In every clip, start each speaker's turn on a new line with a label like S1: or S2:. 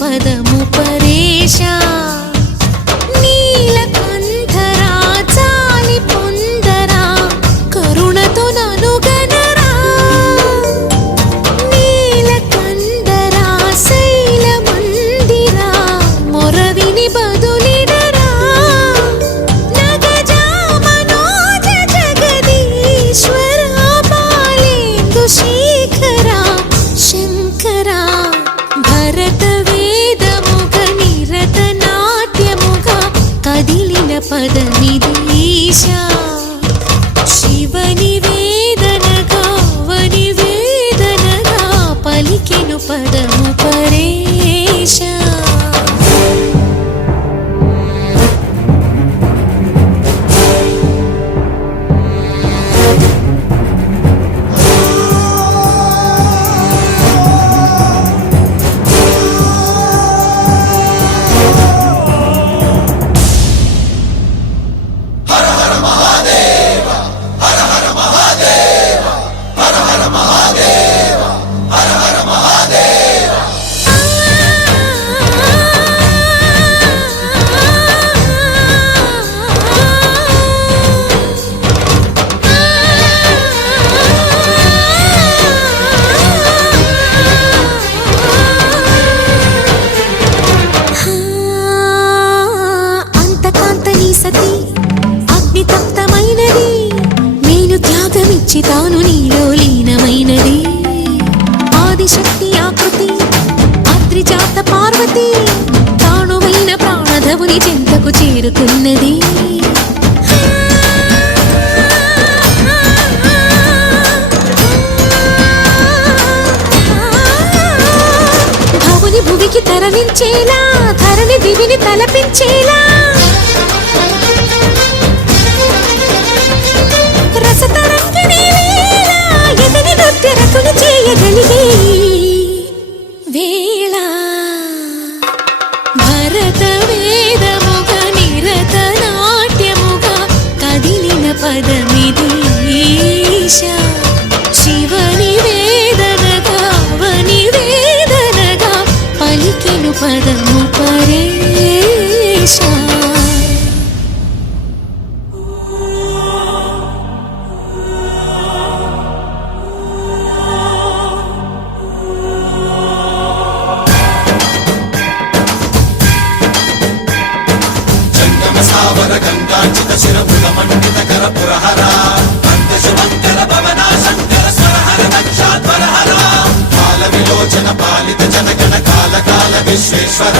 S1: పదము పద కదిలిన పదమిది ఈశా శివ నివేదనగా వని వేదనగా పలికెను పదము పరే. త్యాగమిచ్చి తాను నీలో లీనమైనది. ఆదిశక్తి ఆకృతి అద్రిజాత పార్వతి తానువైన ప్రాణధవుని చెంతకు చేరుకున్నది. భవుని భువికి తరలించేలా ధరణి దివిని తలపించేలా ఎదని చేయగలిగే వేళ. భరత వేదముగ నిరత నాట్యముగ కదిలిన పదమిది శివని వేదనగా నివేదనగా వని వేదనగా పలికిను పదము పరేశా
S2: విశ్వేశ్వర.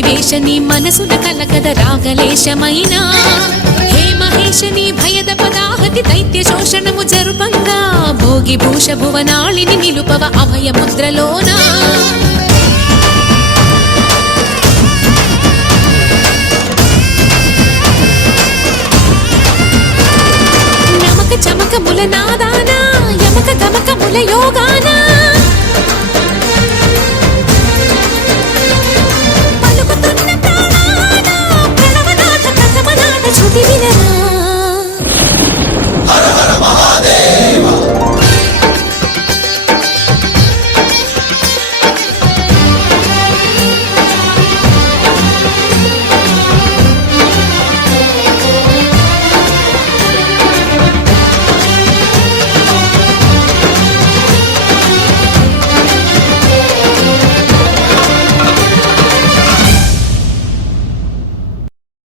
S1: యోగి వేష నీ మనసున కలగద రాగలేశమైన? హే మహేశ నీ భయద పదాహతి దైత్య శోషణము జరుపంగా? భోగి భూష భువనాళిని నిలుపవ అభయ ముద్రలోనా నమక చమక ముల నాదానా యమక గమక ముల యోగానా